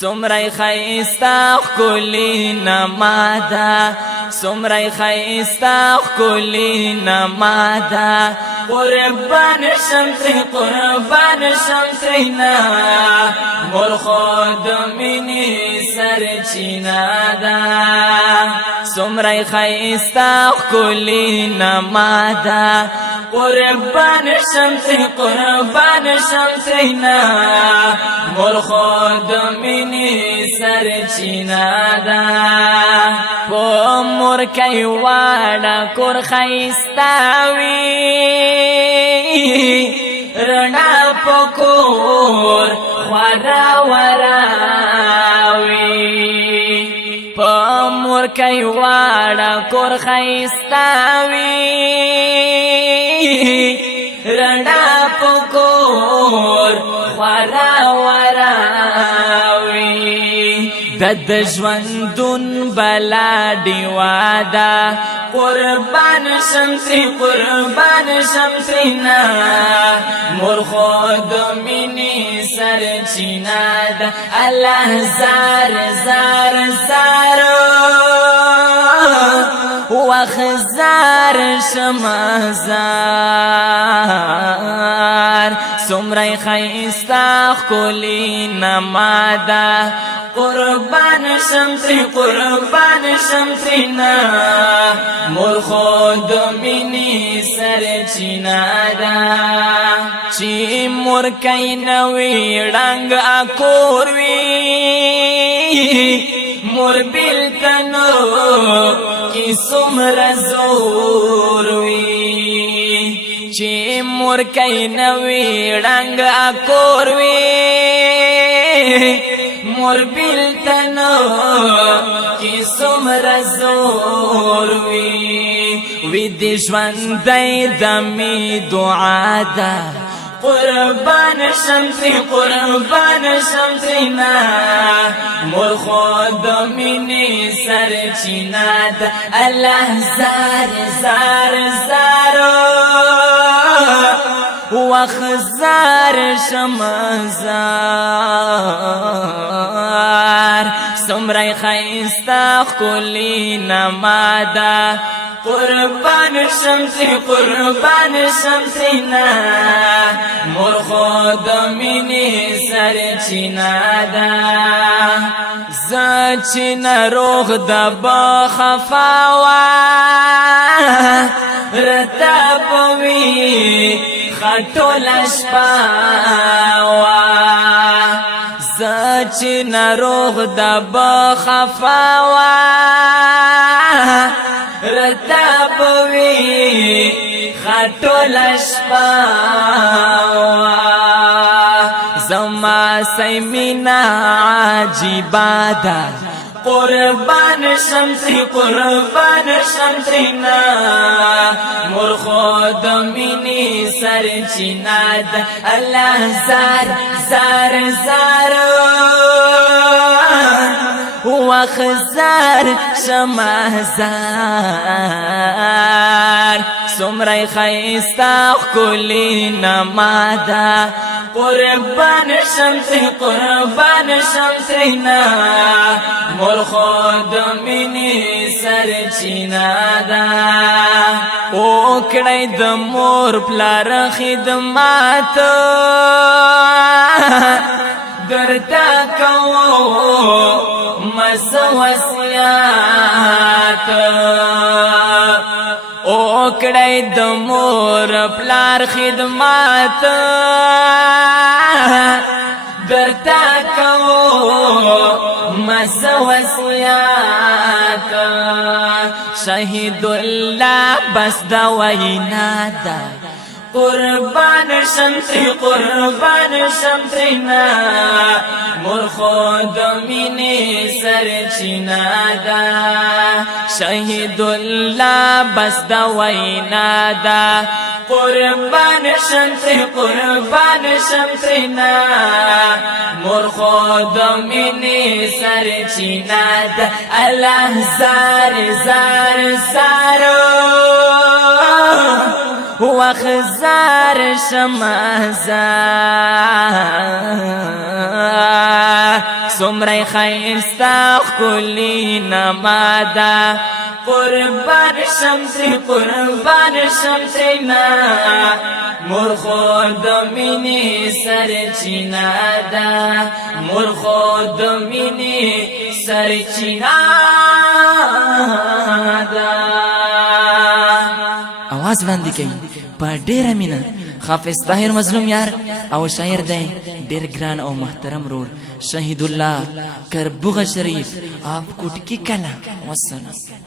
سمرای خیستا کلی نمادا سمرای خیستا کلی نمادا قربان شمترینا مر خود منی سرچینا دا سمرای خیستا کلی نمادا قربان شمترینا مر خود منی سرچینا دا پو مر کئی واڑا کور خیستاوی رنا پکور خورا وراوی پو مر کئی واڑا کور خیستاوی رنا پکور خورا وراوی دد ژوندون بلا دیوادا قربان شمترینا مر خود منی سرچینا دا الله زار وخزار شمازار سمرای خیستا کلی نمادا قربان شمترینا مر خود منی سرچینا دا چی مر کئی نوی رنگ اکور وی مر بیلتنو کی سمر زور وی چی مر کئی نوی رنگ اکور وی مر بیلتنو کی سمر زور وی دی ژوندی دمی دعا دا قربان شمترینا مر خود منی سرچینا دا الله زار وخزار شمازار سمرای خیستا کلی نمادا قربان شمترینا مر خود منی سرچینا دا زچینا روغ دبا خفاوا رتابوی خطول اشپاوا زچینا روغ دبا خفاوا رتابوی خطول اشپاوا زما سیمینا عجیبادا قربان شمترینا مر خود منی سرچینا دا الله زار وخزار شمازار سمرای خیستا کلی نمادا قربان شمترینا مر خود منی سرچینا دا او کڑی د مور پلار خدمات درتا کو مس وصیات او کڑی د مور پلار خدمات درتا کو مس وصیات شهید الله بس دا وینا دا قربان شمترینا مر خود منی سرچینا دا شهید الله بس دا وینا دا قربان شمترینا مر خود منی سرچینا دا الله زار وخزار شمازا سمري خير استاخ كلي نمادا قربان شمترنا مرخود مني سرچنا دا مرخود مني سرچنا دا आवाज باندې کوي په ډیره مینا حافظ طاهر مظلوم یار او شاعر دی ډیر ګران او محترم رور شهید الله کربوغ شریف آپ کوټکی کلا والسلام